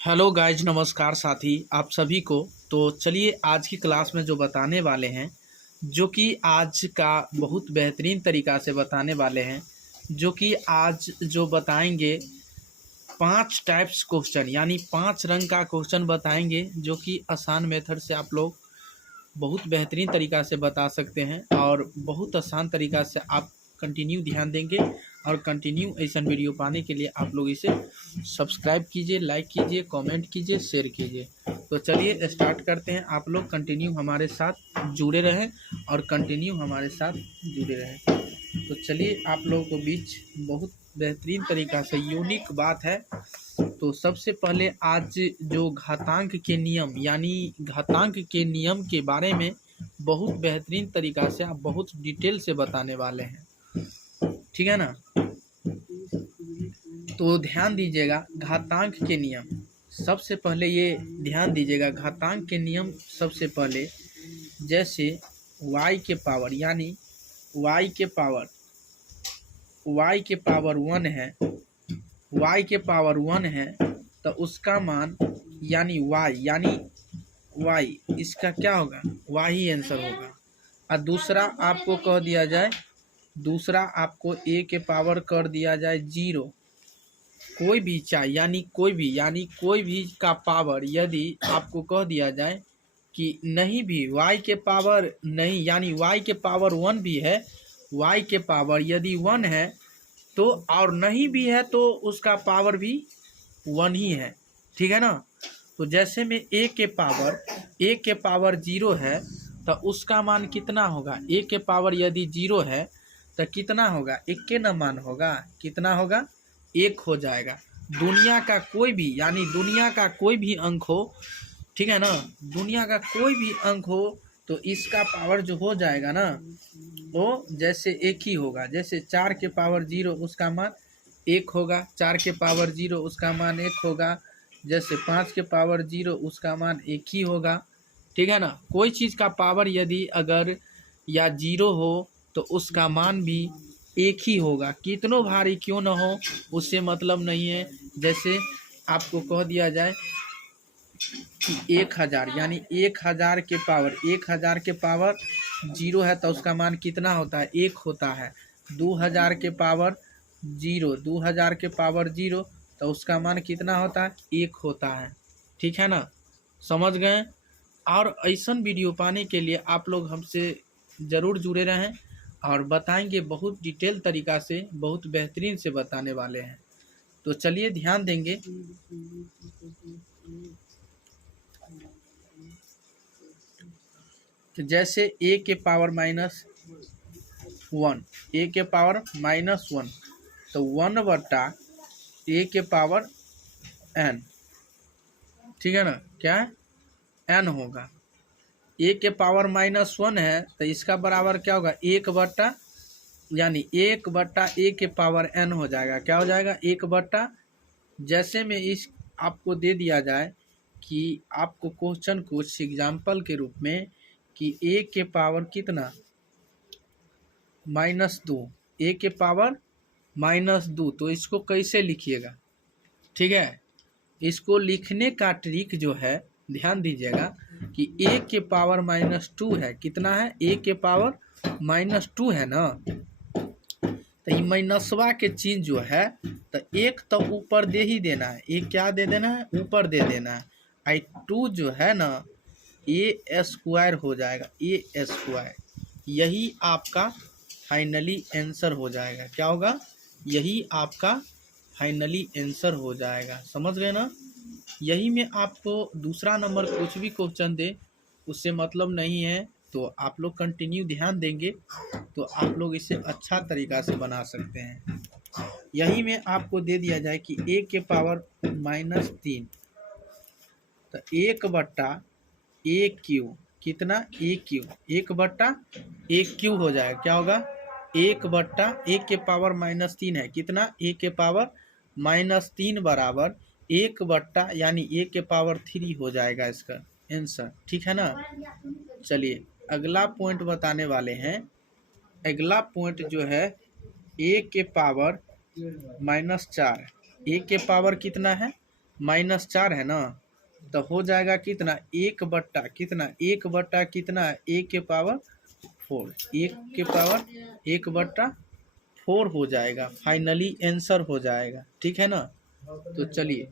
Hello guys, नमस्कार साथी आप सभी को। तो चलिए आज की क्लास में जो बताने वाले हैं, जो कि आज का बहुत बेहतरीन तरीका से बताने वाले हैं, जो कि आज जो बताएंगे 5 टाइप्स क्वेश्चन यानी 5 रंग का क्वेश्चन बताएंगे, जो कि आसान मेथड से आप लोग बहुत बेहतरीन तरीका से बता सकते हैं और बहुत आसान तरीका से आप कंटिन्यू ध्यान देंगे। और कंटिन्यू ऐसा वीडियो पाने के लिए आप लोग इसे सब्सक्राइब कीजिए, लाइक कीजिए, कमेंट कीजिए, शेयर कीजिए। तो चलिए स्टार्ट करते हैं। आप लोग कंटिन्यू हमारे साथ जुड़े रहें और कंटिन्यू हमारे साथ जुड़े रहें। तो चलिए आप लोगों को बीच बहुत बेहतरीन तरीका से यूनिक बात है। तो सबसे पहले आज जो घातांक के नियम यानी घातांक के नियम के बारे में बहुत बेहतरीन तरीका से आप बहुत डिटेल से बताने वाले हैं, ठीक है ना। तो ध्यान दीजिएगा घातांक के नियम। सबसे पहले ये ध्यान दीजिएगा घातांक के नियम। सबसे पहले जैसे y के पावर यानी y के पावर 1 है, y के पावर 1 है, तो उसका मान यानी y इसका क्या होगा, y ही आंसर होगा। और दूसरा आपको कह दिया जाए, दूसरा आपको a के पावर कर दिया जाए 0, कोई भी चाहे यानी कोई भी का पावर यदि आपको कह दिया जाए कि नहीं भी y के पावर नहीं यानी y के पावर 1 भी है, y के पावर यदि 1 है तो और नहीं भी है तो उसका पावर भी 1 ही है, ठीक है ना। तो जैसे में a के पावर 0 है तो उसका मान कितना होगा, a के पावर यदि 0 है तो कितना होगा, 1 के न मान होगा, कितना होगा, 1 हो जाएगा। दुनिया का कोई भी यानी दुनिया का कोई भी अंक हो, ठीक है ना, दुनिया का कोई भी अंक हो तो इसका पावर जो हो जाएगा ना वो जैसे 1 ही होगा। जैसे 4 के पावर 0 उसका मान 1 होगा, 4 के पावर 0 उसका मान 1 होगा। जैसे 5 के पावर 0 उसका मान 1 ही होगा, ठीक है ना। कोई चीज़ का पावर यदि अगर या 0 हो तो उसका मान भी 1 ही होगा, कितनों भारी क्यों न हो उससे मतलब नहीं है। जैसे आपको कह दिया जाए कि 1000 यानी 1000 के पावर 0 है तो उसका मान कितना होता है, 1 होता है। 2000 के पावर 0 तो उसका मान कितना होता है, 1 होता है, ठीक है ना, समझ गए। और ऐसा वीडियो पाने के लिए आप लोग हमसे ज़रूर जुड़े रहें और बताएंगे, बहुत डिटेल तरीका से बहुत बेहतरीन से बताने वाले हैं। तो चलिए ध्यान देंगे। तो जैसे a के पावर -1 तो 1/a के पावर n, ठीक है ना, क्या है, n होगा। a के पावर -1 है तो इसका बराबर क्या होगा, 1/, यानी 1/a के पावर n हो जाएगा। क्या हो जाएगा, 1/, जैसे में इस आपको दे दिया जाए कि आपको क्वेश्चन कुछ एग्जाम्पल के रूप में कि a के पावर कितना -2, a के पावर -2, तो इसको कैसे लिखिएगा, ठीक है। इसको लिखने का ट्रिक जो है ध्यान दीजिएगा कि a के पावर -2 है, कितना है, a के पावर -2 है ना, तो ये माइनसवा के चीज जो है तो एक तो ऊपर दे ही देना है, एक क्या दे देना है, ऊपर दे देना है। आई 2 जो है ना a² हो जाएगा, a², यही आपका फाइनली आंसर हो जाएगा। क्या होगा, यही आपका फाइनली आंसर हो जाएगा, समझ गए ना। यही में आपको दूसरा नंबर कुछ भी क्वेश्चन दे उससे मतलब नहीं है, तो आप लोग कंटिन्यू ध्यान देंगे तो आप लोग इसे अच्छा तरीका से बना सकते हैं। यही में आपको दे दिया जाए कि a के पावर -3 तो 1/a³ कितना, a³ 1/a³ हो जाएगा। क्या होगा, 1/a के पावर -3 है, कितना, a के पावर -3 बराबर 1/, यानी a के पावर 3 हो जाएगा इसका आंसर, ठीक है ना। चलिए अगला पॉइंट बताने वाले हैं। अगला पॉइंट जो है a के पावर -4, a के पावर कितना है -4 है ना, तो हो जाएगा कितना 1/, कितना 1/, कितना 1 के पावर 4, 1 के पावर 1/4 हो जाएगा, फाइनली आंसर हो जाएगा। ठीक है ना। तो चलिए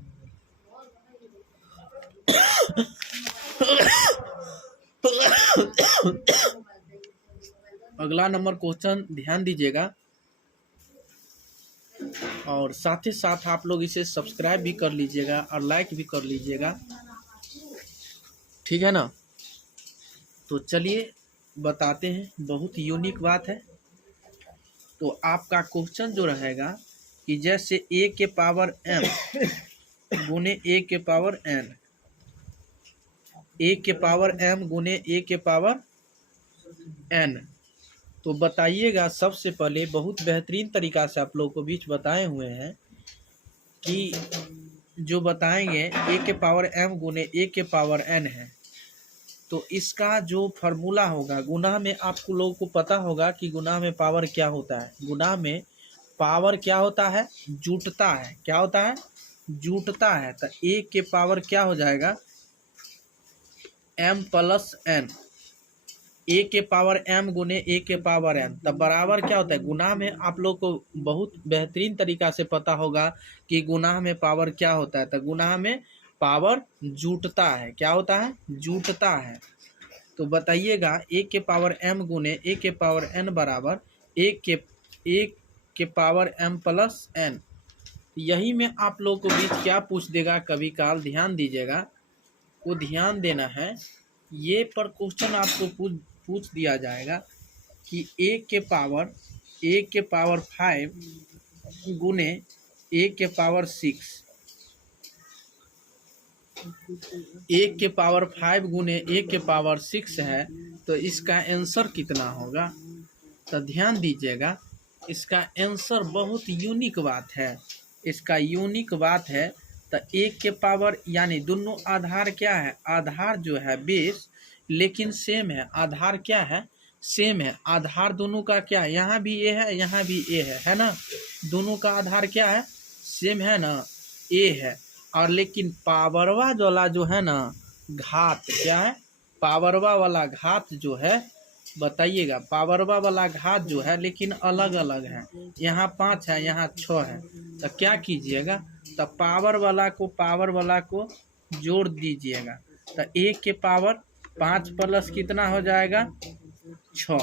अगला नंबर क्वेश्चन ध्यान दीजिएगा, और साथ ही साथ आप लोग इसे सब्सक्राइब भी कर लीजिएगा और लाइक भी कर लीजिएगा। ठीक है ना। तो चलिए बताते हैं, बहुत यूनिक बात है। तो आपका क्वेश्चन जो रहेगा कि जैसे a के पावर m गुने a के पावर n, a के पावर m गुने a के पावर n, तो बताइएगा। सबसे पहले बहुत बेहतरीन तरीका से आप लोगों को बीच बताए हुए हैं कि जो बताएंगे a के पावर m गुने a के पावर n है, तो इसका जो फार्मूला होगा, गुना में आपको लोगों को पता होगा कि गुना में पावर क्या होता है। गुना में पावर क्या होता है, जुटता है। क्या होता है, जुटता है। तो a के पावर क्या हो जाएगा, m प्लस n, a के पावर m गुने a के पावर n, तब बराबर क्या होता है। गुना में आप लोग को बहुत बेहतरीन तरीका से पता होगा कि गुना में पावर क्या होता है। तो गुना में पावर जुटता है। क्या होता है, जुटता है। तो बताइएगा a के पावर m गुने a के पावर n बराबर a के पावर m प्लस n। यही में आप लोग को बीच क्या पूछ देगा कभी काल, ध्यान दीजिएगा, वो ध्यान देना है। ये पर क्वेश्चन आपको पूछ दिया जाएगा कि a के पावर 5 गुने a के पावर 6, 1 के पावर 5 गुने 1 के पावर 6 है, तो इसका आंसर कितना होगा। तो ध्यान दीजिएगा, इसका आंसर बहुत यूनिक बात है। इसका यूनिक बात है तो 1 के पावर, यानी दोनों आधार क्या है, आधार जो है बेस, लेकिन सेम है। आधार क्या है, सेम है। आधार दोनों का क्या है, यहाँ भी ए है, यहाँ भी ए है ना। दोनों का आधार क्या है, सेम है ना, ए है। और लेकिन पावरवा वाला जो है ना घात, क्या है, पावरवा वाला घात जो है, बताइएगा पावरवा वाला घात जो है लेकिन अलग अलग है। यहाँ 5 है, यहाँ 6 है। तो क्या कीजिएगा, तो पावर वाला को जोड़ दीजिएगा। तो 1 के पावर 5 प्लस कितना हो जाएगा, 6।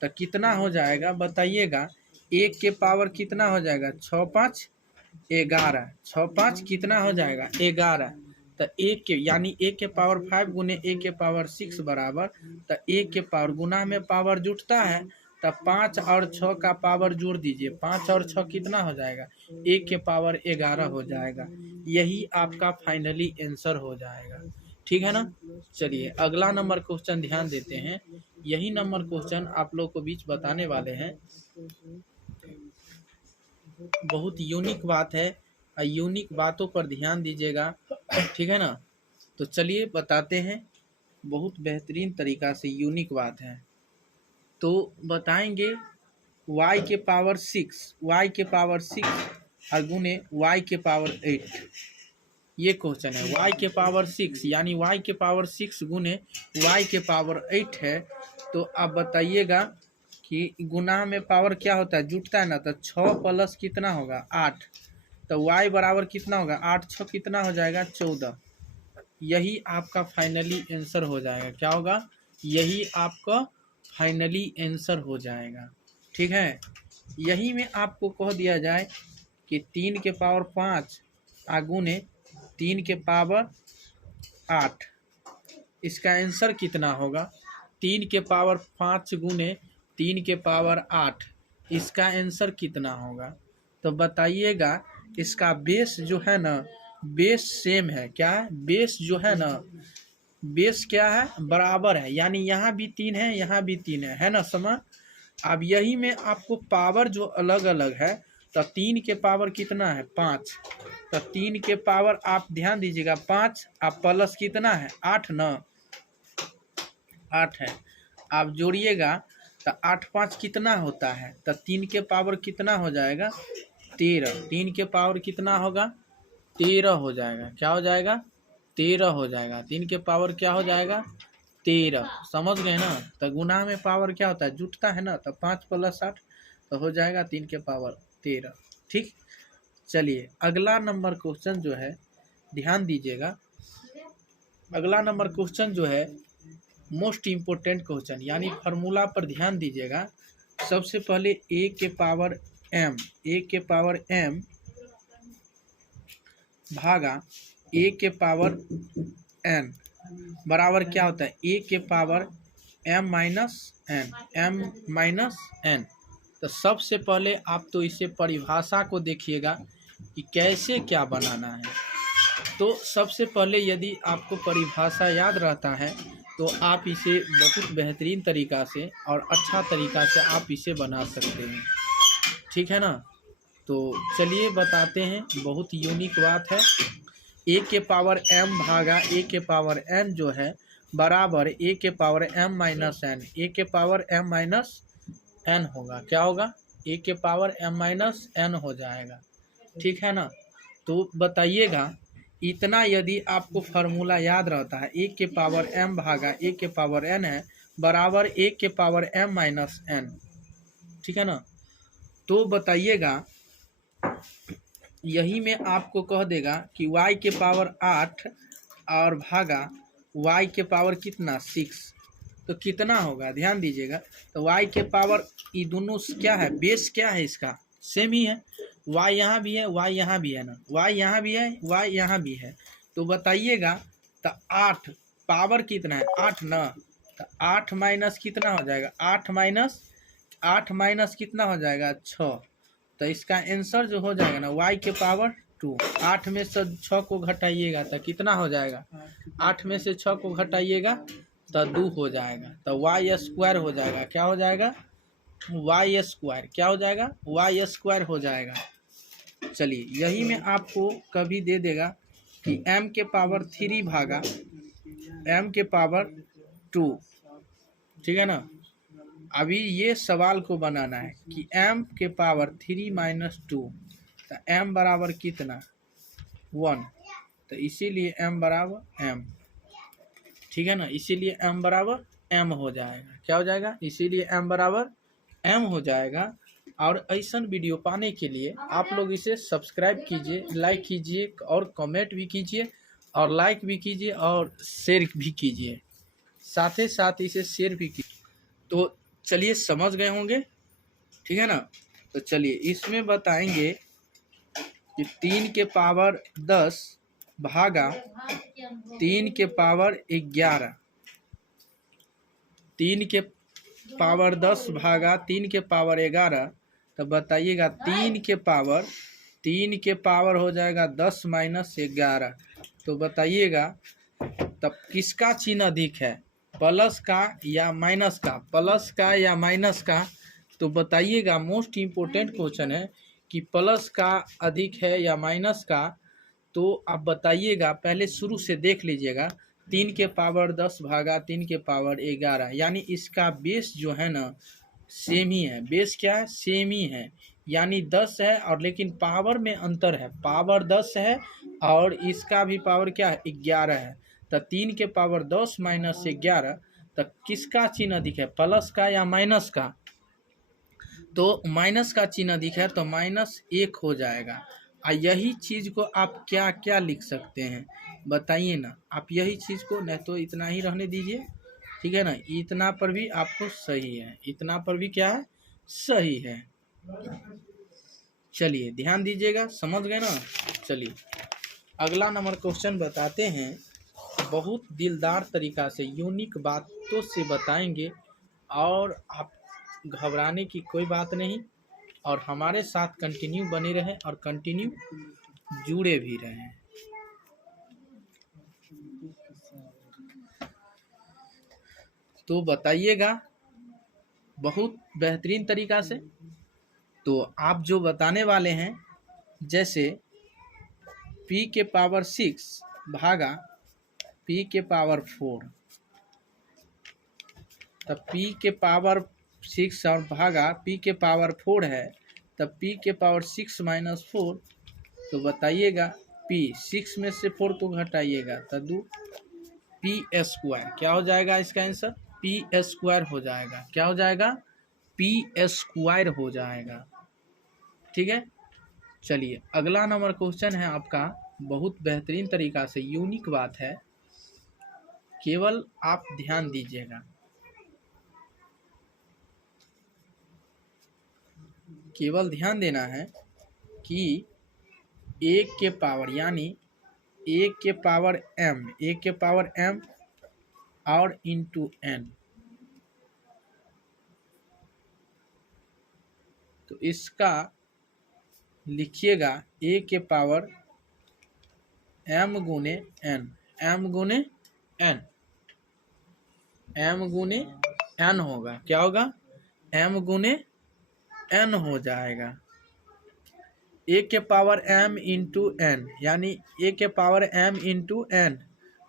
तो कितना हो जाएगा बताइएगा, 1 के पावर कितना हो जाएगा, 6 5 11, 6 5 कितना हो जाएगा, 11। तो 1 के, यानी 1 के पावर 5 गुने 1 के पावर 6 बराबर, तो 1 के पावर, गुना में पावर जुटता है, तो 5 और 6 का पावर जोड़ दीजिए। 5 और 6 कितना हो जाएगा, 1 के पावर 11 हो जाएगा। यही आपका फाइनली आंसर हो जाएगा। ठीक है ना। चलिए अगला नंबर क्वेश्चन ध्यान देते हैं। यही नंबर क्वेश्चन आप लोग को बीच बताने वाले हैं। बहुत यूनिक बात है, यूनिक बातों पर ध्यान दीजिएगा। ठीक है ना। तो चलिए बताते हैं, बहुत बेहतरीन तरीका से यूनिक बात है। तो बताएंगे y के पावर 6 और गुने y के पावर 8। ये क्वेश्चन है, y के पावर 6 यानी y के पावर 6 गुने y के पावर 8 है। तो अब बताइएगा कि गुना में पावर क्या होता है, जुटता है ना। तो 6 प्लस कितना होगा, 8। तो y बराबर कितना होगा, 8 6 कितना हो जाएगा, 14। यही आपका फाइनली आंसर हो जाएगा। क्या होगा, यही आपका फाइनली आंसर हो जाएगा। ठीक है। यही में आपको कह दिया जाए कि 3 के पावर 5 गुने 3 के पावर 8, इसका आंसर कितना होगा। 3 के पावर 5 गुने 3 के पावर 8, इसका आंसर कितना होगा। तो बताइएगा, इसका बेस जो है ना, बेस सेम है। क्या है, बेस जो है ना, बेस क्या है, बराबर है। यानी यहाँ भी 3 है, यहाँ भी 3 है ना समान। अब यही में आपको पावर जो अलग अलग है, तो 3 के पावर कितना है, 5। तो 3 के पावर आप ध्यान दीजिएगा 5, आप प्लस कितना है, 8 ना, 8 है। आप जोड़िएगा तो 8 5 कितना होता है, तो 3 के पावर कितना हो जाएगा, 13। 3 के पावर कितना होगा, 13 हो जाएगा। क्या हो जाएगा? 13 हो जाएगा। 3 के पावर क्या हो जाएगा? 13। समझ गए ना? तो गुना में पावर क्या होता है? जुटता है ना, तो 5 + 8 तो हो जाएगा 3 के पावर 13। ठीक, चलिए अगला नंबर क्वेश्चन जो है ध्यान दीजिएगा। अगला नंबर क्वेश्चन जो है मोस्ट इम्पोर्टेंट क्वेश्चन, यानी फार्मूला पर ध्यान दीजिएगा। सबसे पहले a के पावर m भागा a के पावर n बराबर क्या होता है? a के पावर m माइनस n। तो सबसे पहले आप तो इसे परिभाषा को देखिएगा कि कैसे क्या बनाना है। तो सबसे पहले यदि आपको परिभाषा याद रहता है तो आप इसे बहुत बेहतरीन तरीक़ा से और अच्छा तरीक़ा से आप इसे बना सकते हैं। ठीक है ना? तो चलिए बताते हैं, बहुत यूनिक बात है। a के पावर m भागा a के पावर n जो है बराबर a के power m minus n। a के पावर m माइनस n होगा। क्या होगा? a के पावर m माइनस n हो जाएगा। ठीक है ना? तो बताइएगा, इतना यदि आपको फार्मूला याद रहता है, a के पावर m भागा a के पावर n है बराबर a के पावर m माइनस n। ठीक है ना? तो बताइएगा, यही में आपको कह देगा कि y के पावर 8 और भागा y के पावर कितना 6, तो कितना होगा? ध्यान दीजिएगा। तो y के पावर, ये दोनों क्या है? बेस क्या है इसका? सेम ही है। y यहाँ भी है, y यहाँ भी है ना, y यहाँ भी है, y यहाँ भी है। तो बताइएगा, तो 8 पावर कितना है? 8 ना, तो 8 माइनस कितना हो जाएगा? 8 माइनस कितना हो जाएगा? 6। तो इसका आंसर जो हो जाएगा ना y के पावर 2। 8 में से 6 को घटाइएगा तो कितना हो जाएगा? 8 में से 6 को घटाइएगा तो 2 हो जाएगा। तो y स्क्वायर हो जाएगा। क्या हो जाएगा? y square. क्या हो जाएगा? y स्क्वायर हो जाएगा। चलिए, यही में आपको कभी दे देगा कि m के पावर 3 भागा m के पावर 2। ठीक है ना? अभी ये सवाल को बनाना है कि m के पावर 3 माइनस 2, तो m बराबर कितना? 1। तो इसीलिए m बराबर m। ठीक है ना? इसीलिए m बराबर m हो जाएगा। क्या हो जाएगा? इसीलिए m बराबर m हो जाएगा। और ऐसा वीडियो पाने के लिए आप लोग इसे सब्सक्राइब कीजिए, लाइक कीजिए और कमेंट भी कीजिए, और लाइक भी कीजिए और शेयर भी कीजिए, साथ ही साथ इसे शेयर भी कीजिए। तो चलिए, समझ गए होंगे। ठीक है ना? तो चलिए इसमें बताएंगे कि 3 के पावर 10 भागा 3 के पावर 11। 3 के पावर 10 भागा 3 के पावर 11। तो बताइएगा, 3 के पावर हो जाएगा 10 माइनस 11। तो बताइएगा, तब किसका चिन्ह अधिक है? प्लस का या माइनस का? प्लस का या माइनस का? तो बताइएगा, मोस्ट इम्पोर्टेंट क्वेश्चन है कि प्लस का अधिक है या माइनस का। तो आप बताइएगा, पहले शुरू से देख लीजिएगा। 3 के पावर 10 भागा 3 के पावर 11, यानी इसका बेस जो है ना सेम ही है। बेस क्या है? सेम ही है, यानी 10 है, और लेकिन पावर में अंतर है। पावर 10 है और इसका भी पावर क्या है? 11 है। तो 3 के पावर 10 माइनस 11, तो किसका चिन्ह अधिक है? प्लस का या माइनस का? तो माइनस का चिन्ह अधिक है, तो -1 हो जाएगा। यही चीज़ को आप क्या क्या लिख सकते हैं बताइए ना। आप यही चीज़ को, नहीं तो इतना ही रहने दीजिए। ठीक है ना? इतना पर भी आपको सही है, इतना पर भी क्या है? सही है। चलिए ध्यान दीजिएगा, समझ गए ना? चलिए अगला नंबर क्वेश्चन बताते हैं। बहुत दिलदार तरीक़ा से यूनिक बातों से बताएंगे, और आप घबराने की कोई बात नहीं, और हमारे साथ कंटिन्यू बने रहें और कंटिन्यू जुड़े भी रहें। तो बताइएगा बहुत बेहतरीन तरीक़ा से। तो आप जो बताने वाले हैं, जैसे p के पावर 6 भागा p के पावर 4, तब p के पावर 6 और भागा p के पावर 4 है, तब p के पावर 6 माइनस 4। तो बताइएगा पी, 6 में से 4 को घटाइएगा तो 2 पी स्क्वायर। क्या हो जाएगा इसका आंसर? पी स्क्वायर हो जाएगा। क्या हो जाएगा? पी स्क्वायर हो जाएगा। ठीक है, चलिए अगला नंबर क्वेश्चन है आपका, बहुत बेहतरीन तरीका से, यूनिक बात है, केवल आप ध्यान दीजिएगा। केवल ध्यान देना है कि 1 के पावर यानी 1 के पावर m, 1 के पावर m और इंटू n, तो इसका लिखिएगा 1 के पावर m गुने n, m गुने n, m गुने n होगा। क्या होगा? m गुने n हो जाएगा। 1 के पावर m इंटू n यानी 1 के पावर m इंटू n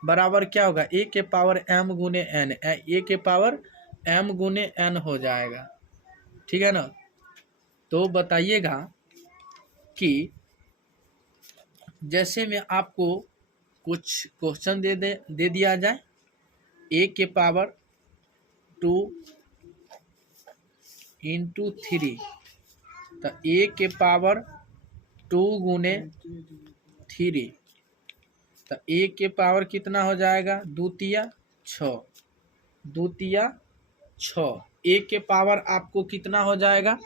बराबर क्या होगा? 1 के पावर m गुने n, 1 के पावर m गुने n हो जाएगा। ठीक है ना? तो बताइएगा कि जैसे में आपको कुछ क्वेश्चन दे दिया जाए, 1 के पावर 2 इंटू 3, तो 1 के पावर 2 गुने 3, तो 1 के पावर कितना हो जाएगा? 2 तिया 6, 2 तिया 6। 1 के पावर आपको कितना हो जाएगा?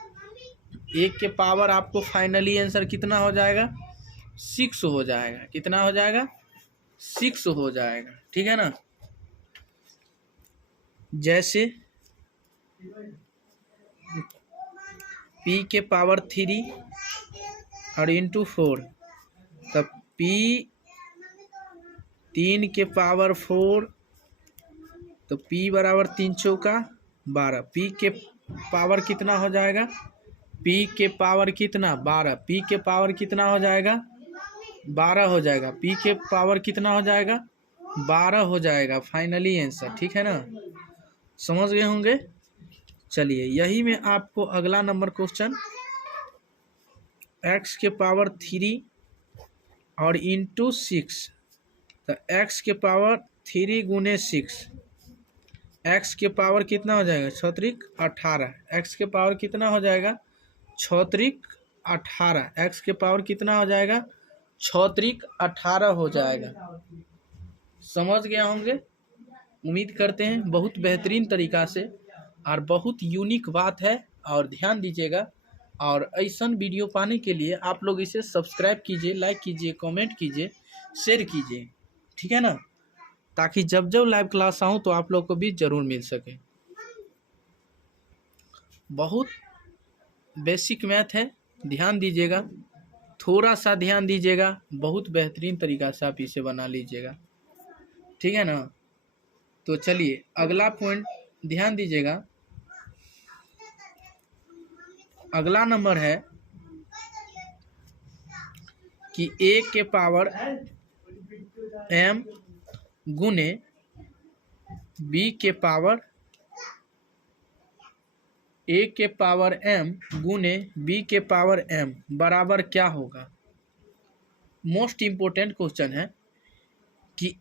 1 के पावर आपको फाइनली आंसर कितना हो जाएगा? 6 हो जाएगा। कितना हो जाएगा? 6 हो जाएगा। ठीक है ना? जैसे p के पावर 3 और इंटू 4, तब p 3 के पावर 4, तो p बराबर 3 चौका 12। p के पावर कितना हो जाएगा? p के पावर कितना? 12। p के पावर कितना हो जाएगा? 12 हो जाएगा। p के पावर कितना हो जाएगा? 12 हो जाएगा फाइनली आंसर। ठीक है ना? समझ गए होंगे। चलिए यही में आपको अगला नंबर क्वेश्चन, x के पावर 3 और इंटू 6, तो x के पावर 3 गुने 6, x के पावर कितना हो जाएगा? 6 त्रिक 18। x के पावर कितना हो जाएगा? 6 त्रिक 18। x के पावर कितना हो जाएगा? 6 त्रिक 18 हो जाएगा। समझ गए होंगे, उम्मीद करते हैं। बहुत बेहतरीन तरीका से और बहुत यूनिक बात है, और ध्यान दीजिएगा। और ऐसा वीडियो पाने के लिए आप लोग इसे सब्सक्राइब कीजिए, लाइक कीजिए, कमेंट कीजिए, शेयर कीजिए। ठीक है ना? ताकि जब जब लाइव क्लास आऊँ तो आप लोग को भी ज़रूर मिल सके। बहुत बेसिक मैथ है, ध्यान दीजिएगा, थोड़ा सा ध्यान दीजिएगा, बहुत बेहतरीन तरीका से आप इसे बना लीजिएगा। ठीक है ना? तो चलिए अगला पॉइंट ध्यान दीजिएगा। अगला नंबर है कि 1 के पावर m गुने b के पावर, 1 के पावर m गुने b के पावर m बराबर क्या होगा? मोस्ट इम्पोर्टेंट क्वेश्चन है कि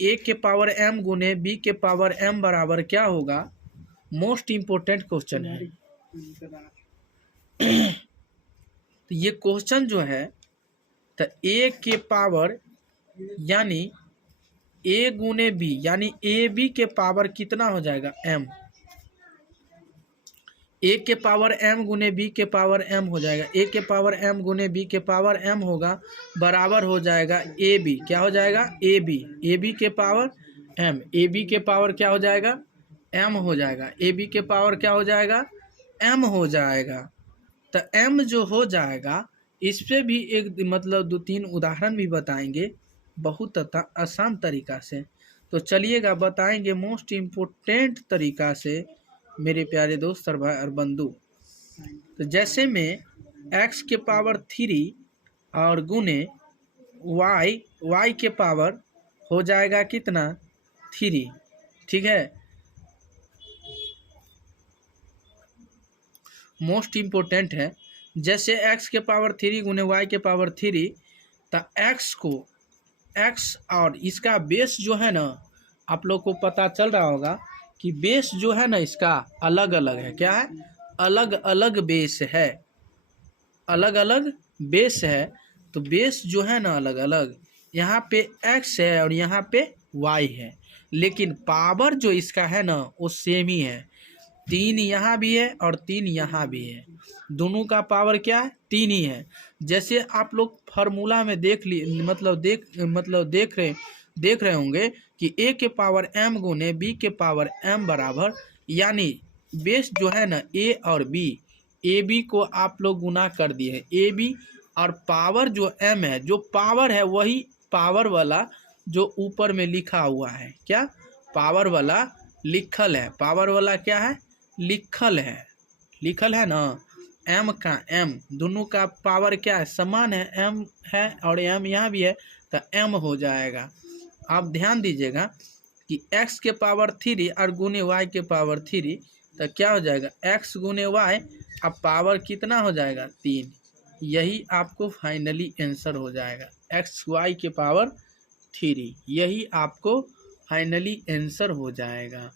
1 के पावर m गुने b के पावर m बराबर क्या होगा? मोस्ट इम्पोर्टेंट क्वेश्चन है। तो ये क्वेश्चन जो है, तो 1 के पावर यानी a गुने b यानी ए बी के पावर कितना हो जाएगा? m। 1 के पावर m गुने b के पावर m हो जाएगा। 1 के पावर m गुने b के पावर m होगा बराबर हो जाएगा ए बी। क्या हो जाएगा? A B. ए बी के पावर m, ए बी के पावर क्या हो जाएगा? m हो जाएगा। ए बी के पावर क्या हो जाएगा? m हो जाएगा। तो m जो हो जाएगा, इस पे भी एक मतलब 2-3 उदाहरण भी बताएंगे बहुत आसान तरीका से। तो चलिएगा बताएंगे मोस्ट इम्पोर्टेंट तरीका से मेरे प्यारे दोस्त और भाई और बंधु। तो जैसे में x के पावर 3 और गुने y के पावर हो जाएगा कितना? 3। ठीक है, मोस्ट इम्पोर्टेंट है। जैसे x के पावर 3 गुने y के पावर 3, तो एक्स और इसका बेस जो है ना, आप लोग को पता चल रहा होगा कि बेस जो है ना इसका अलग अलग है। क्या है? अलग अलग बेस है, अलग अलग बेस है। तो बेस जो है ना अलग अलग, यहाँ पे एक्स है और यहाँ पे वाई है, लेकिन पावर जो इसका है ना वो सेम ही है। 3 यहाँ भी है और 3 यहाँ भी है, दोनों का पावर क्या है? 3 ही है। जैसे आप लोग फार्मूला में देख रहे होंगे कि a के पावर m गुने b के पावर m बराबर, यानी बेस जो है ना a और b, ए बी को आप लोग गुना कर दिए हैं ए बी, और पावर जो m है, जो पावर है वही पावर वाला जो ऊपर में लिखा हुआ है। क्या? पावर वाला लिखल है। पावर वाला क्या है? लिखल है। लिखल है ना, m का m, दोनों का पावर क्या है? समान है, m है और m यहाँ भी है, तो m हो जाएगा। आप ध्यान दीजिएगा कि x के पावर 3 और गुने y के पावर 3, तो क्या हो जाएगा? x गुने y, अब पावर कितना हो जाएगा? 3। यही आपको फाइनली आंसर हो जाएगा, एक्स वाई के पावर 3। यही आपको फाइनली आंसर हो जाएगा।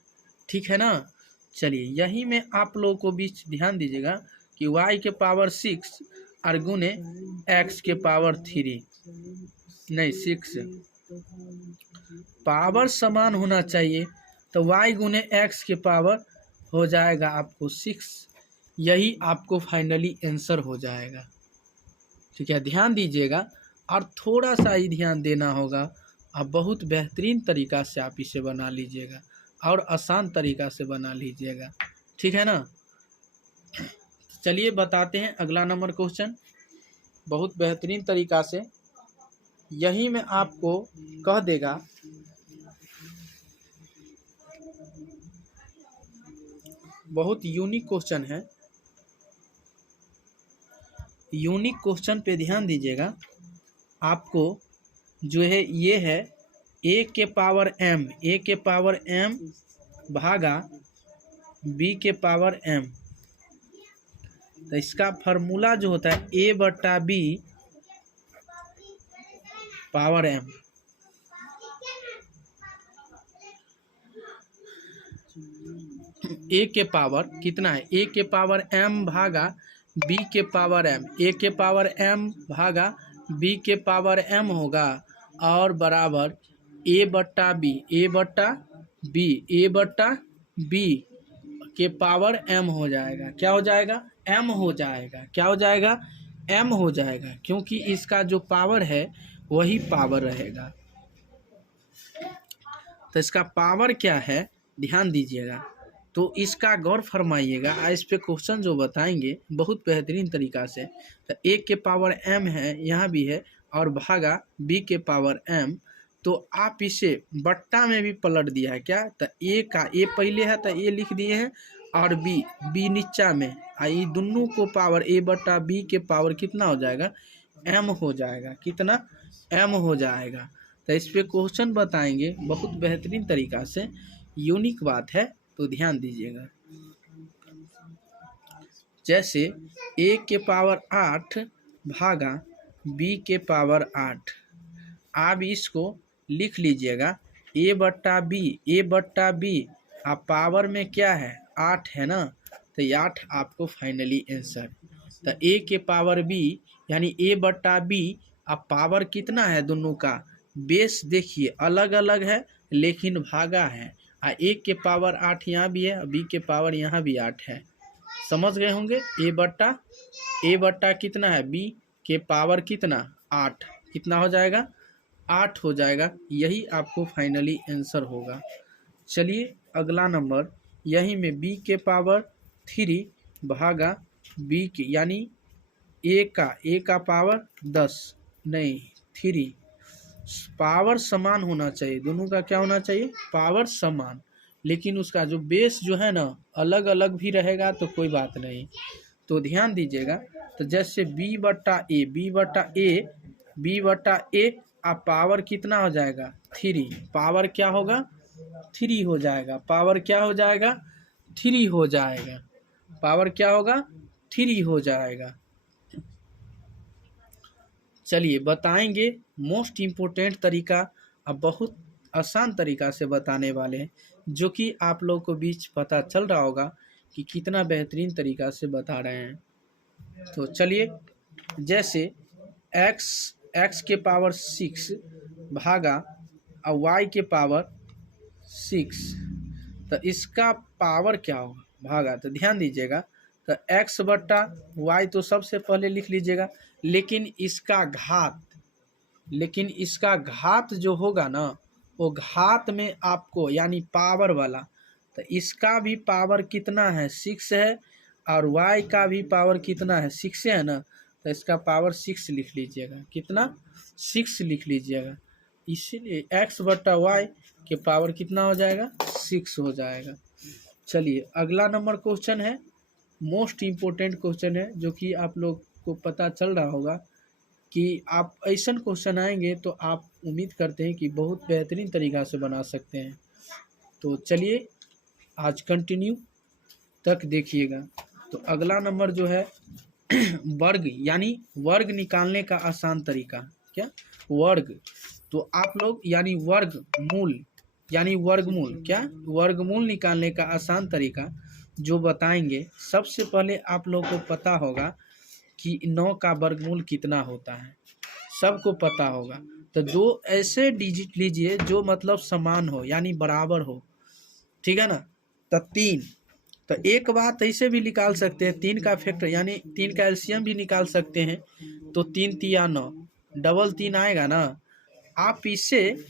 ठीक है ना? चलिए, यही में आप लोगों को बीच ध्यान दीजिएगा कि y के पावर 6 और गुने x के पावर 3, नहीं 6, पावर समान होना चाहिए, तो y गुने x के पावर हो जाएगा आपको 6। यही आपको फाइनली आंसर हो जाएगा। ठीक है, ध्यान दीजिएगा और थोड़ा सा ही ध्यान देना होगा। अब बहुत बेहतरीन तरीका से आप इसे बना लीजिएगा और आसान तरीका से बना लीजिएगा। ठीक है ना? चलिए बताते हैं अगला नंबर क्वेश्चन, बहुत बेहतरीन तरीका से। यही में आपको कह देगा बहुत यूनिक क्वेश्चन है। यूनिक क्वेश्चन पे ध्यान दीजिएगा। आपको जो है ये है a के पावर m भागा b के पावर m। तो इसका फार्मूला जो होता है a बटा b पावर m। a के पावर कितना है? a के पावर m भागा b के पावर m। a के पावर m भागा b के पावर m होगा और बराबर a बट्टा b के पावर m हो जाएगा। क्या हो जाएगा? m हो जाएगा। क्या हो जाएगा? m हो जाएगा, क्योंकि इसका जो पावर है वही पावर रहेगा। तो इसका पावर क्या है, ध्यान दीजिएगा। तो इसका गौर फरमाइएगा, इस पे क्वेश्चन जो बताएंगे बहुत बेहतरीन तरीका से। तो a के पावर m है, यहाँ भी है, और भागा b के पावर m। तो आप इसे बट्टा में भी पलट दिया है। क्या? तो a का a पहले है तो a लिख दिए हैं, और b नीचा में, आई दोनों को पावर a बट्टा b के पावर कितना हो जाएगा? m हो जाएगा। कितना? m हो जाएगा। तो इस पे क्वेश्चन बताएंगे बहुत बेहतरीन तरीका से, यूनिक बात है, तो ध्यान दीजिएगा। जैसे a के पावर 8 भागा b के पावर 8, आप इसको लिख लीजिएगा a बट्टा b, आप पावर में क्या है? 8 है ना, तो 8 आपको फाइनली आंसर। तो a के पावर b यानी a बट्टा b, अब पावर कितना है? दोनों का बेस देखिए अलग अलग है लेकिन भागा है। a के पावर 8 यहाँ भी है, b के पावर यहाँ भी 8 है। समझ गए होंगे? a बट्टा कितना है? b के पावर कितना? 8। कितना हो जाएगा? 8 हो जाएगा। यही आपको फाइनली आंसर होगा। चलिए अगला नंबर, यही में b के पावर 3 भागा b के, यानी a का पावर 10, नहीं 3, पावर समान होना चाहिए। दोनों का क्या होना चाहिए? पावर समान, लेकिन उसका जो बेस जो है ना अलग अलग भी रहेगा तो कोई बात नहीं। तो ध्यान दीजिएगा। तो जैसे b बट्टा a, अब पावर कितना हो जाएगा? 3। पावर क्या होगा? 3 हो जाएगा। पावर क्या हो जाएगा? 3 हो जाएगा। पावर क्या होगा? 3 हो जाएगा। चलिए बताएंगे मोस्ट इम्पोर्टेंट तरीका, अब बहुत आसान तरीका से बताने वाले हैं, जो कि आप लोग को बीच पता चल रहा होगा कि कितना बेहतरीन तरीका से बता रहे हैं। तो चलिए, जैसे x के पावर 6 भागा और y के पावर 6, तो इसका पावर क्या होगा भागा, तो ध्यान दीजिएगा, तो x बट्टा y तो सबसे पहले लिख लीजिएगा, लेकिन इसका घात जो होगा ना, वो घात में आपको यानी पावर वाला, तो इसका भी पावर कितना है 6 है, और y का भी पावर कितना है 6 है ना, तो इसका पावर 6 लिख लीजिएगा, कितना 6 लिख लीजिएगा। इसीलिए x बट्टा y के पावर कितना हो जाएगा 6 हो जाएगा। चलिए अगला नंबर क्वेश्चन है, मोस्ट इम्पोर्टेंट क्वेश्चन है, जो कि आप लोग को पता चल रहा होगा कि आप ऐसा क्वेश्चन आएंगे तो आप उम्मीद करते हैं कि बहुत बेहतरीन तरीका से बना सकते हैं। तो चलिए आज कंटिन्यू तक देखिएगा। तो अगला नंबर जो है वर्ग, यानी वर्ग निकालने का आसान तरीका, क्या वर्ग, तो आप लोग यानी वर्गमूल, यानी वर्गमूल, क्या वर्गमूल निकालने का आसान तरीका जो बताएंगे। सबसे पहले आप लोग को पता होगा कि 9 का वर्गमूल कितना होता है, सबको पता होगा। तो दो ऐसे डिजिट लीजिए जो मतलब समान हो यानी बराबर हो, ठीक है ना। तो 3, तो एक बात ऐसे भी निकाल सकते हैं, 3 का फैक्टर यानी 3 का एलसीएम भी निकाल सकते हैं। तो 3 तिया 9, डबल 3 आएगा ना, आप इसे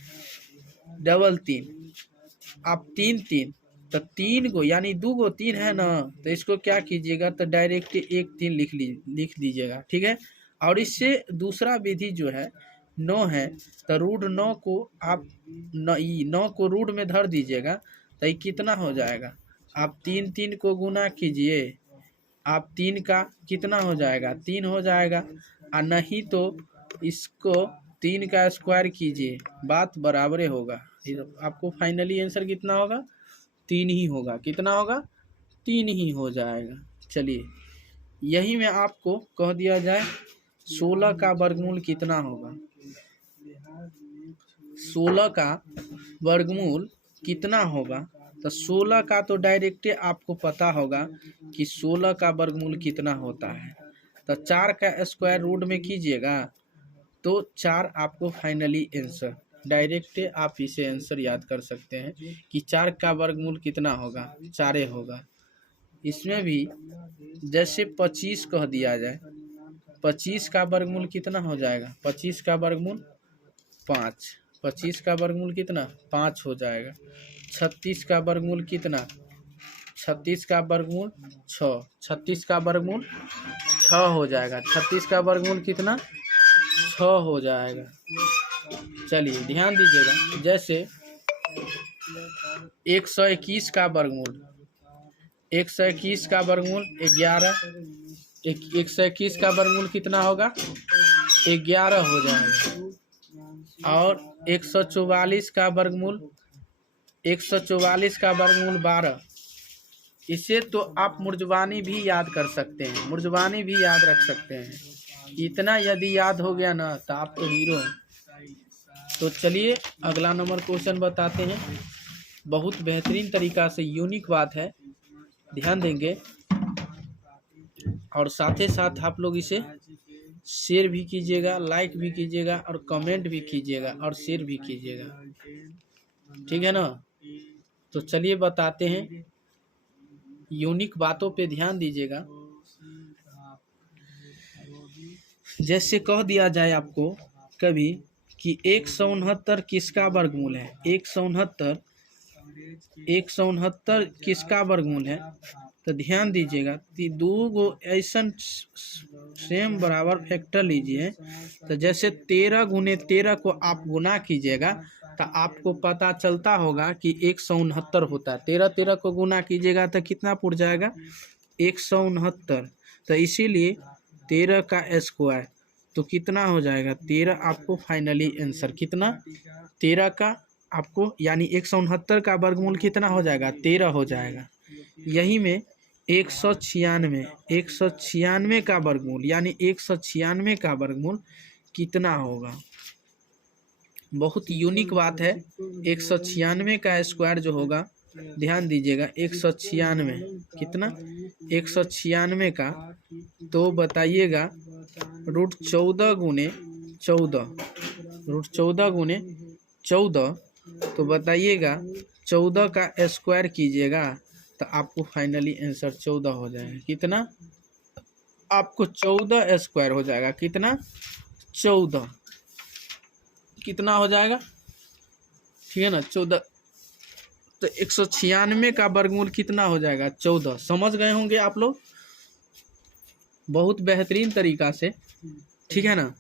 डबल 3, आप 3 3, तो 3 को यानी 2 को 3 है ना, तो इसको क्या कीजिएगा, तो डायरेक्ट 1 3 लिख दीजिएगा, ठीक है। और इससे दूसरा विधि जो है 9 है, तो रूट 9 को आप 9 को रूट में धर दीजिएगा, तो ये कितना हो जाएगा, आप 3 3 को गुना कीजिए, आप 3 का कितना हो जाएगा 3 हो जाएगा, और नहीं तो इसको 3 का स्क्वायर कीजिए, बात बराबर होगा। आपको फाइनली आंसर कितना होगा 3 ही होगा, कितना होगा 3 ही हो जाएगा। चलिए यही में आपको कह दिया जाए 16 का वर्गमूल कितना होगा, 16 का वर्गमूल कितना होगा। तो 16 का तो डायरेक्ट आपको पता होगा कि 16 का वर्गमूल कितना होता है। तो 4 का स्क्वायर रूट में कीजिएगा, तो 4 आपको फाइनली आंसर, डायरेक्ट आप इसे आंसर याद कर सकते हैं कि 4 का वर्गमूल कितना होगा 4 होगा। इसमें भी जैसे 25 कह दिया जाए, 25 का वर्गमूल कितना हो जाएगा, 25 का वर्गमूल 5, 25 का वर्गमूल कितना 5 हो जाएगा। 36 का वर्गमूल कितना, 36 का वर्गमूल 6, 36 का वर्गमूल 6 हो जाएगा। 36 का वर्गमूल कितना 6 हो जाएगा। चलिए ध्यान दीजिएगा, जैसे 121 का वर्गमूल, 121 का वर्गमूल 11, 121 का वर्गमूल कितना होगा 11 हो जाएगा। और 144 का वर्गमूल, 144 का वर्गमूल 12। इसे तो आप मुर्जवानी भी याद कर सकते हैं, मुर्जवानी भी याद रख सकते हैं। इतना यदि याद हो गया ना तो आप तो हीरो हैं। तो चलिए अगला नंबर क्वेश्चन बताते हैं, बहुत बेहतरीन तरीका से, यूनिक बात है, ध्यान देंगे। और साथ ही साथ आप लोग इसे शेयर भी कीजिएगा, लाइक भी कीजिएगा, और कमेंट भी कीजिएगा, और शेयर भी कीजिएगा, ठीक है ना। तो चलिए बताते हैं, यूनिक बातों पे ध्यान दीजिएगा। जैसे कह दिया जाए आपको कभी कि 169 किसका वर्गमूल है, 169 किसका वर्गमूल है। तो ध्यान दीजिएगा, दो गो ऐसा सेम बराबर फैक्टर लीजिए। तो जैसे 13 गुने 13 को आप गुना कीजिएगा तो आपको पता चलता होगा कि 169 होता है। 13 13 को गुना कीजिएगा तो कितना पुर जाएगा 169। तो इसीलिए 13 का स्क्वायर तो कितना हो जाएगा 13, आपको फाइनली आंसर कितना 13 का आपको यानी 169 का वर्गमूल कितना हो जाएगा 13 हो जाएगा। यही में 196 का वर्गमूल यानी 196 का वर्गमूल कितना होगा। बहुत यूनिक बात है। 196 का स्क्वायर जो होगा, ध्यान दीजिएगा, 196 कितना, 196 का, तो बताइएगा √14 गुने 14, √14 गुने 14, तो बताइएगा 14 का स्क्वायर कीजिएगा तो आपको फाइनली आंसर 14 हो जाएगा। कितना, आपको 14 स्क्वायर हो जाएगा। कितना, 14 कितना हो जाएगा, ठीक है ना, 14। तो 196 का वर्गमूल कितना हो जाएगा, 14। समझ गए होंगे आप लोग बहुत बेहतरीन तरीका से, ठीक है ना।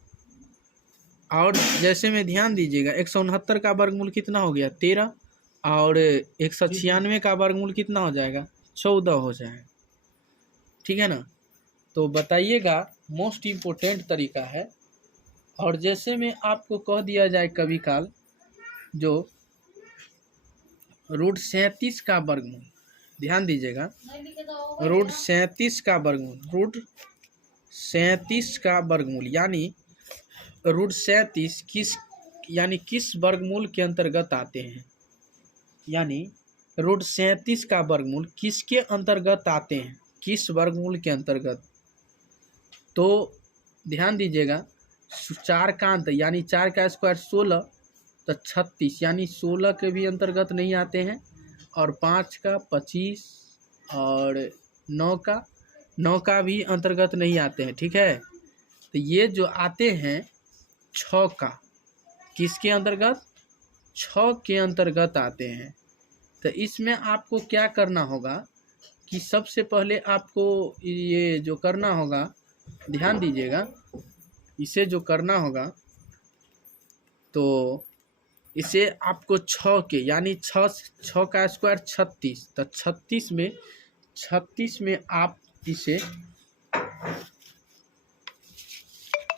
और जैसे में ध्यान दीजिएगा, 169 का वर्गमूल कितना हो गया, 13, और 196 का वर्गमूल कितना हो जाएगा, 14 हो जाएगा, ठीक है ना। तो बताइएगा, मोस्ट इम्पोर्टेंट तरीका है। और जैसे में आपको कह दिया जाए कभी काल, जो √37 का वर्गमूल, ध्यान दीजिएगा, √37 का वर्गमूल, √37 का वर्गमूल यानी √37 किस वर्गमूल के अंतर्गत आते हैं, यानी √37 का वर्गमूल किसके अंतर्गत आते हैं, किस वर्गमूल के अंतर्गत। तो ध्यान दीजिएगा, 4 का अंत यानी 4 का स्क्वायर 16, तो 36 यानी 16 के भी अंतर्गत नहीं आते हैं, और 5 का 25, और 9 का भी अंतर्गत नहीं आते हैं, ठीक है। तो ये जो आते हैं 6 का, किसके अंतर्गत, 6 के अंतर्गत आते हैं। तो इसमें आपको क्या करना होगा कि सबसे पहले आपको ये जो करना होगा, ध्यान दीजिएगा, इसे जो करना होगा, तो इसे आपको 6 के यानी 6 का स्क्वायर 36, तो 36 में आप इसे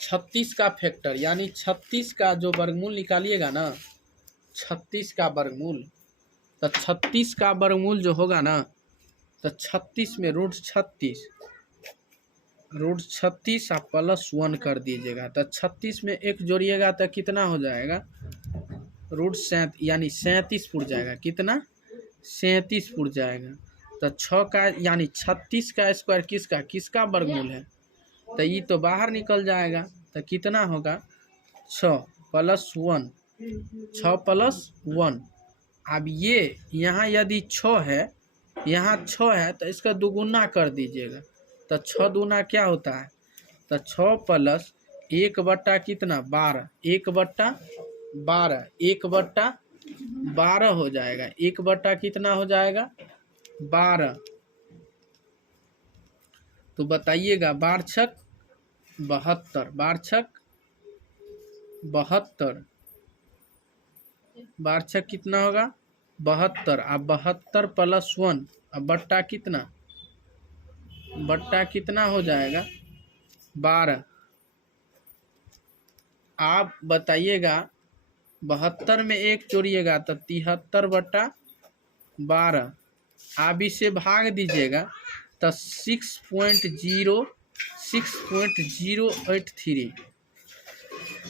36 का फैक्टर यानी 36 का जो वर्गमूल निकालिएगा ना, 36 का वर्गमूल, तो 36 का वर्गमूल जो होगा ना, तो 36 में √36 आप +1 कर दीजिएगा, तो 36 में 1 जोड़िएगा तो कितना हो जाएगा, √37 यानी 37 फुट जाएगा। कितना, 37 फुट जाएगा। तो 6 का यानी 36 का स्क्वायर किसका वर्गमूल है, तो ये तो बाहर निकल जाएगा। तो कितना होगा, 6 + 1, 6 + 1। अब ये यहाँ यदि 6 है, यहाँ 6 है, तो इसका दुगुना कर दीजिएगा, तो 6 दूना क्या होता है, तो 6 + 1 बट्टा कितना, 12, 1/12, 1/12 हो जाएगा। 1 बट्टा कितना हो जाएगा, 12। तो बताइएगा, 12 छक 72, 12 छक 72, 12 छक कितना होगा, 72। अब 72 + 1, अब बट्टा कितना हो जाएगा, 12। आप बताइएगा, 72 में 1 जोड़िएगा तो 73/12। आप इसे भाग दीजिएगा तो 6.083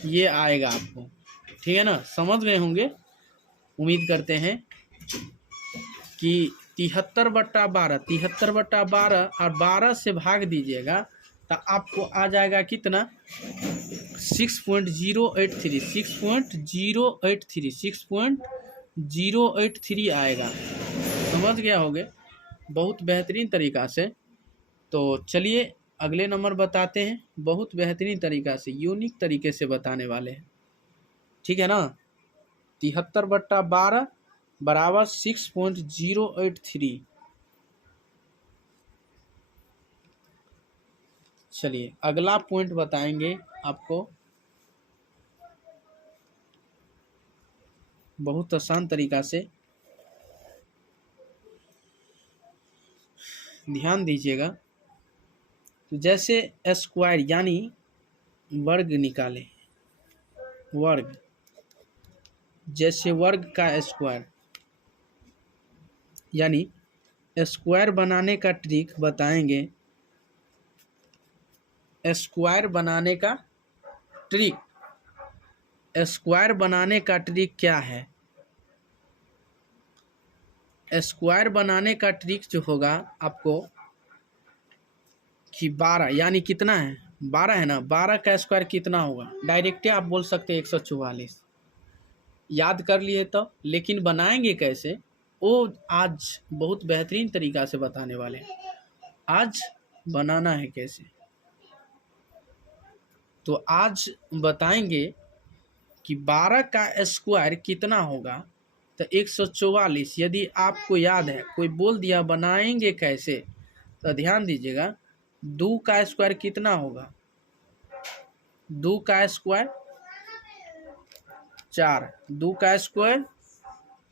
ये आएगा आपको, ठीक है ना। समझ गए होंगे, उम्मीद करते हैं कि 73/12 और 12 से भाग दीजिएगा तो आपको आ जाएगा कितना, 6.083 आएगा। समझ गया होगे बहुत बेहतरीन तरीका से। तो चलिए अगले नंबर बताते हैं, बहुत बेहतरीन तरीका से, यूनिक तरीके से बताने वाले हैं, ठीक है ना। 73/12 = 6.083। चलिए अगला पॉइंट बताएंगे आपको, बहुत आसान तरीका से, ध्यान दीजिएगा। तो जैसे स्क्वायर यानी वर्ग निकाले, वर्ग, जैसे वर्ग का स्क्वायर यानी स्क्वायर बनाने का ट्रिक बताएंगे। स्क्वायर बनाने का ट्रिक स्क्वायर बनाने का ट्रिक क्या है? स्क्वायर बनाने का ट्रिक जो होगा आपको कि 12 यानी कितना है, 12 है ना, 12 का स्क्वायर कितना होगा? डायरेक्ट आप बोल सकते हैं 144, याद कर लिए तो। लेकिन बनाएंगे कैसे वो आज बहुत बेहतरीन तरीका से बताने वाले हैं। आज बनाना है कैसे, तो आज बताएंगे कि 12 का स्क्वायर कितना होगा। तो 144 यदि आपको याद है, कोई बोल दिया बनाएंगे कैसे, तो ध्यान दीजिएगा। 2 का स्क्वायर कितना होगा? 2 का स्क्वायर 4, 2 का स्क्वायर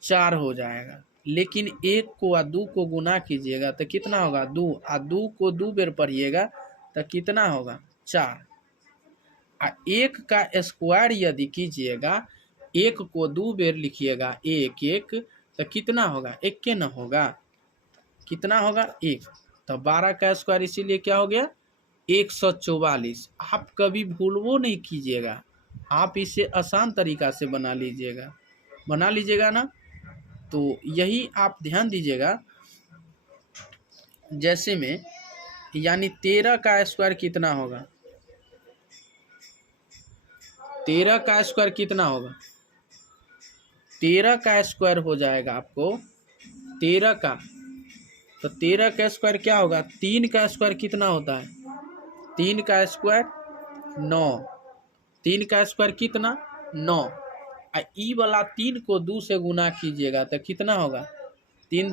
4 हो जाएगा। लेकिन 1 को और 2 को गुना कीजिएगा तो कितना होगा? 2, और 2 को 2 बेर पढ़िएगा तो कितना होगा? 4। 1 का स्क्वायर यदि कीजिएगा, 1 को 2 बेर लिखिएगा 1 1, तो कितना होगा? 1 के न होगा, कितना होगा? 1। तो 12 का स्क्वायर इसीलिए क्या हो गया? 144। आप कभी भूलवो नहीं कीजिएगा, आप इसे आसान तरीका से बना लीजिएगा ना। तो यही आप ध्यान दीजिएगा। जैसे में यानी 13 का स्क्वायर कितना होगा? 13 का स्क्वायर कितना होगा? 13 का स्क्वायर हो जाएगा आपको 13 का, तो 13 का स्क्वायर क्या होगा? 3 का स्क्वायर कितना होता है? 3 का स्क्वायर 9, 3 का स्क्वायर कितना? 9। ई वाला 3 को 2 से गुना कीजिएगा तो कितना होगा? 3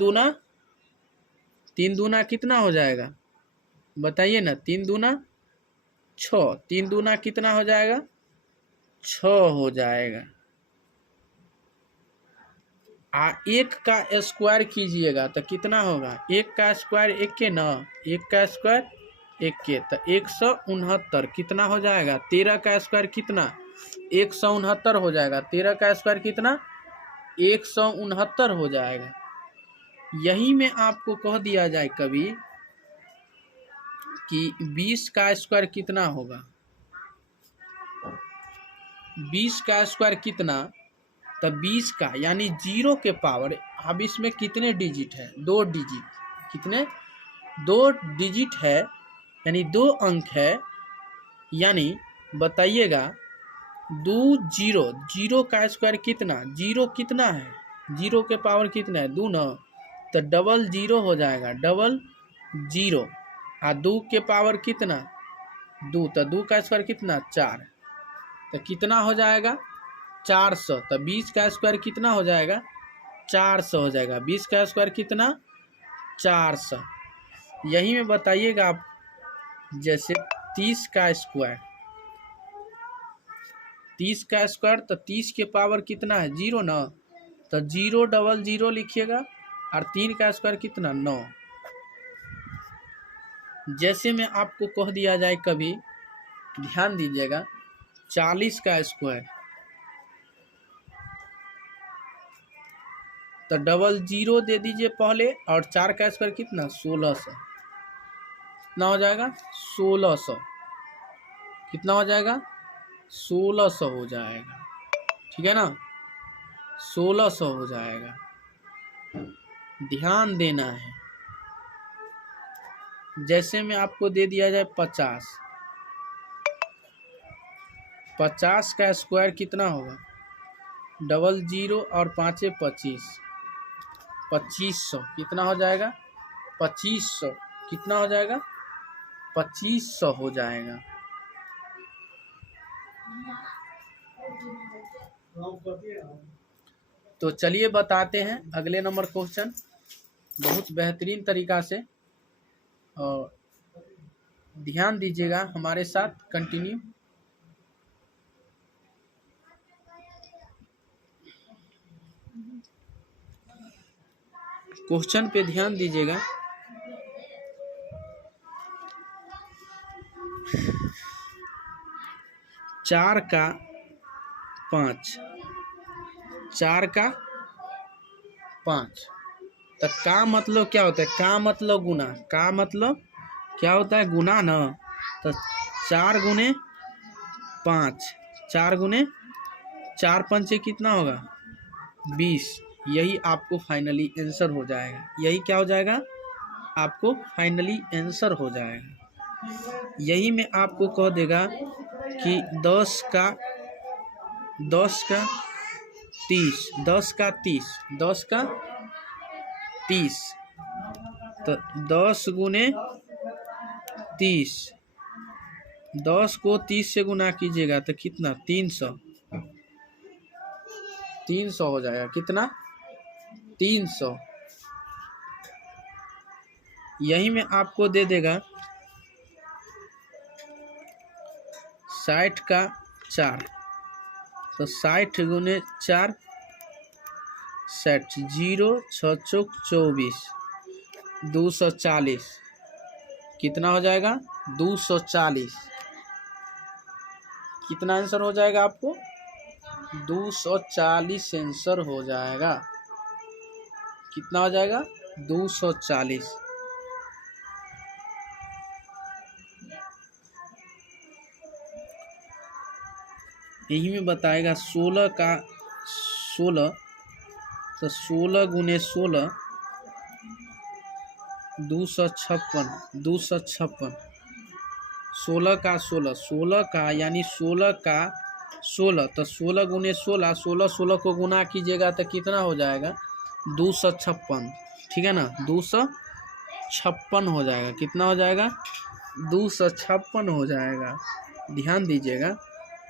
दूना कितना हो जाएगा? बताइए ना। 3 दूना 6, 3 दूना कितना हो जाएगा? 6 हो जाएगा। 1 का स्क्वायर कीजिएगा तो कितना होगा? 1 का स्क्वायर 1 के ना, 1 का स्क्वायर 1 के, तो 169 कितना हो जाएगा? 13 का स्क्वायर कितना? 169 हो जाएगा। 13 का स्क्वायर कितना? 169 हो जाएगा। यही में आपको कह दिया जाए कभी कि 20 का स्क्वायर कितना होगा? 20 का स्क्वायर कितना? तो 20 का यानी 0 के पावर, अब इसमें कितने डिजिट है? 2 डिजिट। कितने? 2 डिजिट है, यानी 2 अंक है। यानी बताइएगा 2 0, 0 का स्क्वायर कितना? 0 कितना है? 0 के पावर कितना है? 2 न, तो डबल 0 हो जाएगा, डबल 0। और 2 के पावर कितना? 2, तो 2 का स्क्वायर कितना? 4, तो कितना हो जाएगा? 400। तो 20 का स्क्वायर कितना हो जाएगा? 400 हो जाएगा। 20 का स्क्वायर कितना? 400। यही में बताइएगा आप। जैसे 30 का स्क्वायर, 30 का स्क्वायर तो 30 के पावर कितना है? 0 ना, तो 0 डबल 0 लिखिएगा। और 3 का स्क्वायर कितना? 9। जैसे में आपको कह दिया जाए कभी, ध्यान दीजिएगा, 40 का स्क्वायर तो डबल 0 दे दीजिए पहले, और 4 का स्क्वायर कितना? 1600। कितना हो जाएगा? 1600। कितना हो जाएगा? 1600 हो जाएगा। ठीक है ना, 1600 हो जाएगा। ध्यान देना है। जैसे में आपको दे दिया जाए 50, 50 का स्क्वायर कितना होगा? डबल 0 और 5 25, 2500। कितना हो जाएगा? 2500। कितना हो जाएगा? 2500 हो जाएगा। तो चलिए बताते हैं अगले नंबर क्वेश्चन, बहुत बेहतरीन तरीका से, और ध्यान दीजिएगा हमारे साथ कंटिन्यू। क्वेश्चन पे ध्यान दीजिएगा। चार का 5, 4 का 5, तो का मतलब क्या होता है? का मतलब गुना, का मतलब क्या होता है? गुना ना। तो 4 गुने 5, 4 गुने 4 पंचे कितना होगा 20। यही आपको फाइनली आंसर हो जाएगा। यही क्या हो जाएगा आपको फाइनली आंसर हो जाएगा। यही में आपको कह देगा कि 10 का 30, 10 का 30, 10 का 30, तो 10 गुने 30, 10 को 30 से गुना कीजिएगा तो कितना 300 हो जाएगा। कितना 300। यही में आपको दे देगा 60 का 4, तो 60 गुने 4 60, 0 6 चौक 24, 240। कितना हो जाएगा 240। कितना आंसर हो जाएगा आपको 240 आंसर हो जाएगा। कितना हो जाएगा 240। यही में बताएगा 16 का 16, तो 16 गुने 16 256, 256। 16 का 16, 16 का यानी 16 का 16, तो 16 गुने 16, 16 16 को गुना कीजिएगा तो कितना हो जाएगा 256। ठीक है ना 256 हो जाएगा। कितना हो जाएगा 256 हो जाएगा। ध्यान दीजिएगा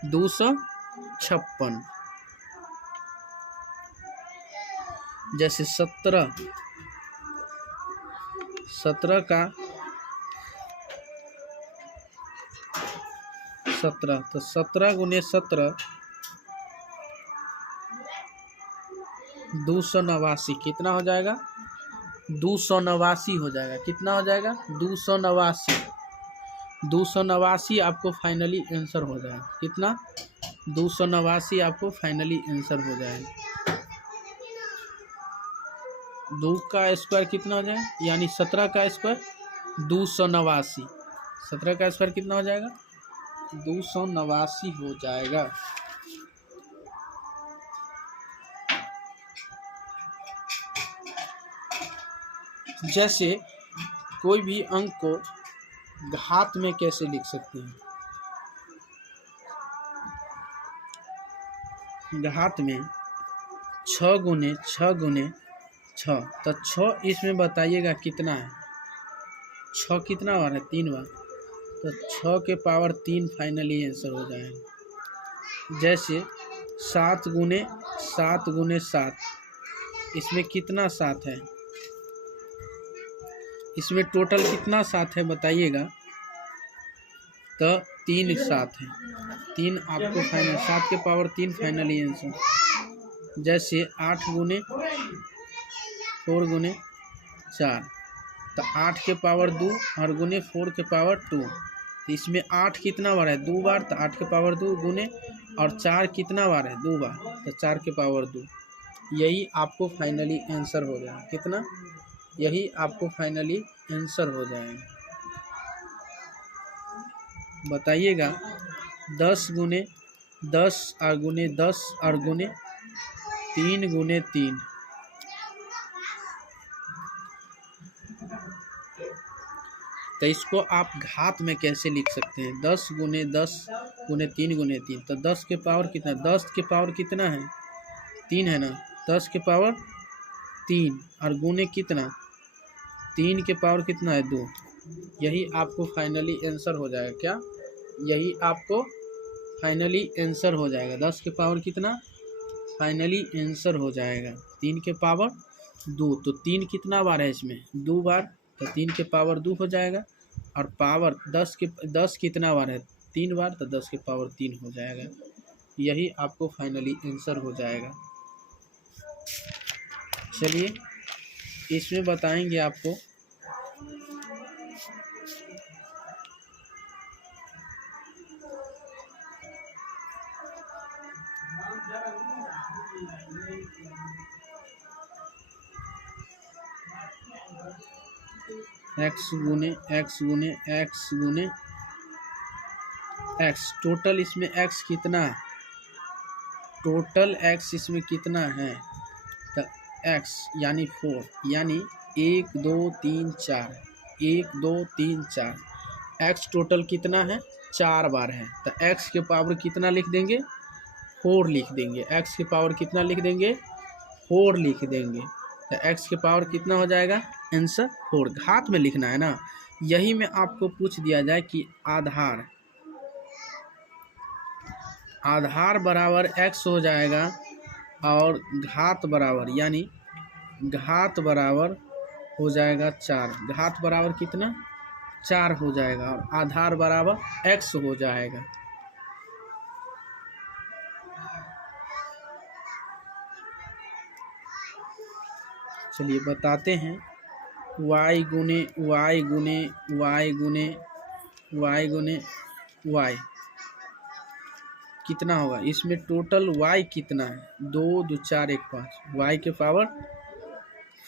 256। जैसे 17 का 17, तो 17 गुने 17 289। कितना हो जाएगा 289 हो जाएगा। कितना हो जाएगा 289। 289 आपको फाइनली आंसर हो जाएगा। कितना 289 आपको फाइनली आंसर हो जाएगा। 2 का स्क्वायर कितना हो जाएगा यानी 17 का स्क्वायर 289। 17 का स्क्वायर कितना हो जाएगा 289 हो जाएगा। जैसे कोई भी अंक को घात में कैसे लिख सकते हैं। घात में 6 गुने 6 गुने 6, तो 6 इसमें बताइएगा कितना है। 6 कितना बार है 3 बार, तो 6 के पावर 3 फाइनली आंसर हो जाएगा। जैसे 7 गुने 7, इसमें कितना 7 है, इसमें टोटल कितना 7 है बताइएगा, तो 3 7 है। 3 आपको फाइनल 7 के पावर 3 फाइनली आंसर। जैसे 8 गुने 4 गुने 4, तो 8 के पावर 2 और गुने 4 के पावर 2, तो इसमें 8 कितना बार है 2 बार, तो 8 के पावर 2 गुने और 4 कितना बार है 2 बार, तो 4 के पावर 2। यही आपको फाइनली आंसर हो जाएगा। कितना यही आपको फाइनली आंसर हो जाएगा। बताइएगा 10 गुने 10 और गुने 10 और गुने 3 गुने 3, तो इसको आप घात में कैसे लिख सकते हैं। 10 गुने 10 गुने 3 गुने 3, तो 10 के पावर कितना, 10 के पावर कितना है 3 है ना, 10 के पावर 3 और गुने कितना 3 के पावर कितना है 2। यही आपको फाइनली आंसर हो जाएगा। क्या यही आपको फाइनली आंसर हो जाएगा। 10 के पावर कितना फाइनली आंसर हो जाएगा 3 के पावर 2, तो 3 कितना बार है इसमें 2 बार, तो 3 के पावर 2 हो जाएगा। और पावर 10 कितना बार है 3 बार, तो 10 के पावर 3 हो जाएगा। यही आपको फाइनली आंसर हो जाएगा। चलिए इसमें बताएंगे आपको x गुने x गुने x गुने x, टोटल इसमें x कितना है, टोटल एक्स इसमें कितना है, तो एक्स यानी 4, यानी 1 2 3 4, 1 2 3 4, एक्स टोटल कितना है 4 बार है, तो एक्स के पावर कितना लिख देंगे 4 लिख देंगे। एक्स के पावर कितना लिख देंगे 4 लिख देंगे, तो एक्स के पावर कितना हो जाएगा आंसर 4। घात में लिखना है ना, यही में आपको पूछ दिया जाए कि आधार बराबर एक्स हो जाएगा और घात बराबर यानी घात बराबर हो जाएगा 4, घात बराबर कितना 4 हो जाएगा और आधार बराबर एक्स हो जाएगा। चलिए बताते हैं, y गुने y गुने y गुने y गुने y कितना होगा, इसमें टोटल y कितना है 2 2 4 1 5, y के पावर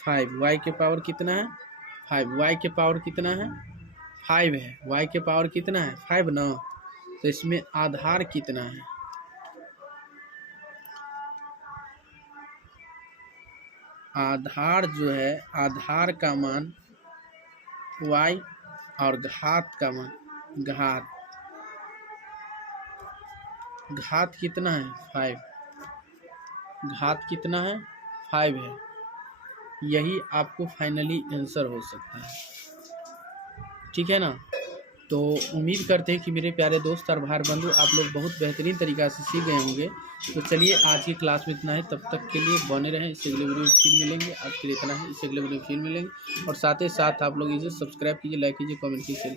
5, y के पावर कितना है 5, y के पावर कितना है 5 है, y के पावर कितना है 5 ना, तो इसमें आधार कितना है, आधार जो है आधार का मान y और घात का मान घात कितना है 5, घात कितना है 5 है, यही आपको फाइनली आंसर हो सकता है। ठीक है ना, तो उम्मीद करते हैं कि मेरे प्यारे दोस्त और भाई बंधु आप लोग बहुत बेहतरीन तरीक़ा से सीख गए होंगे। तो चलिए आज की क्लास में इतना है, तब तक के लिए बने रहें, इससे अगले वीडियो में फिर मिलेंगे। आज के लिए इतना है, इससे अगले वीडियो में फिर मिलेंगे और साथ ही साथ आप लोग इसे सब्सक्राइब कीजिए, लाइक कीजिए, कमेंट कीजिए।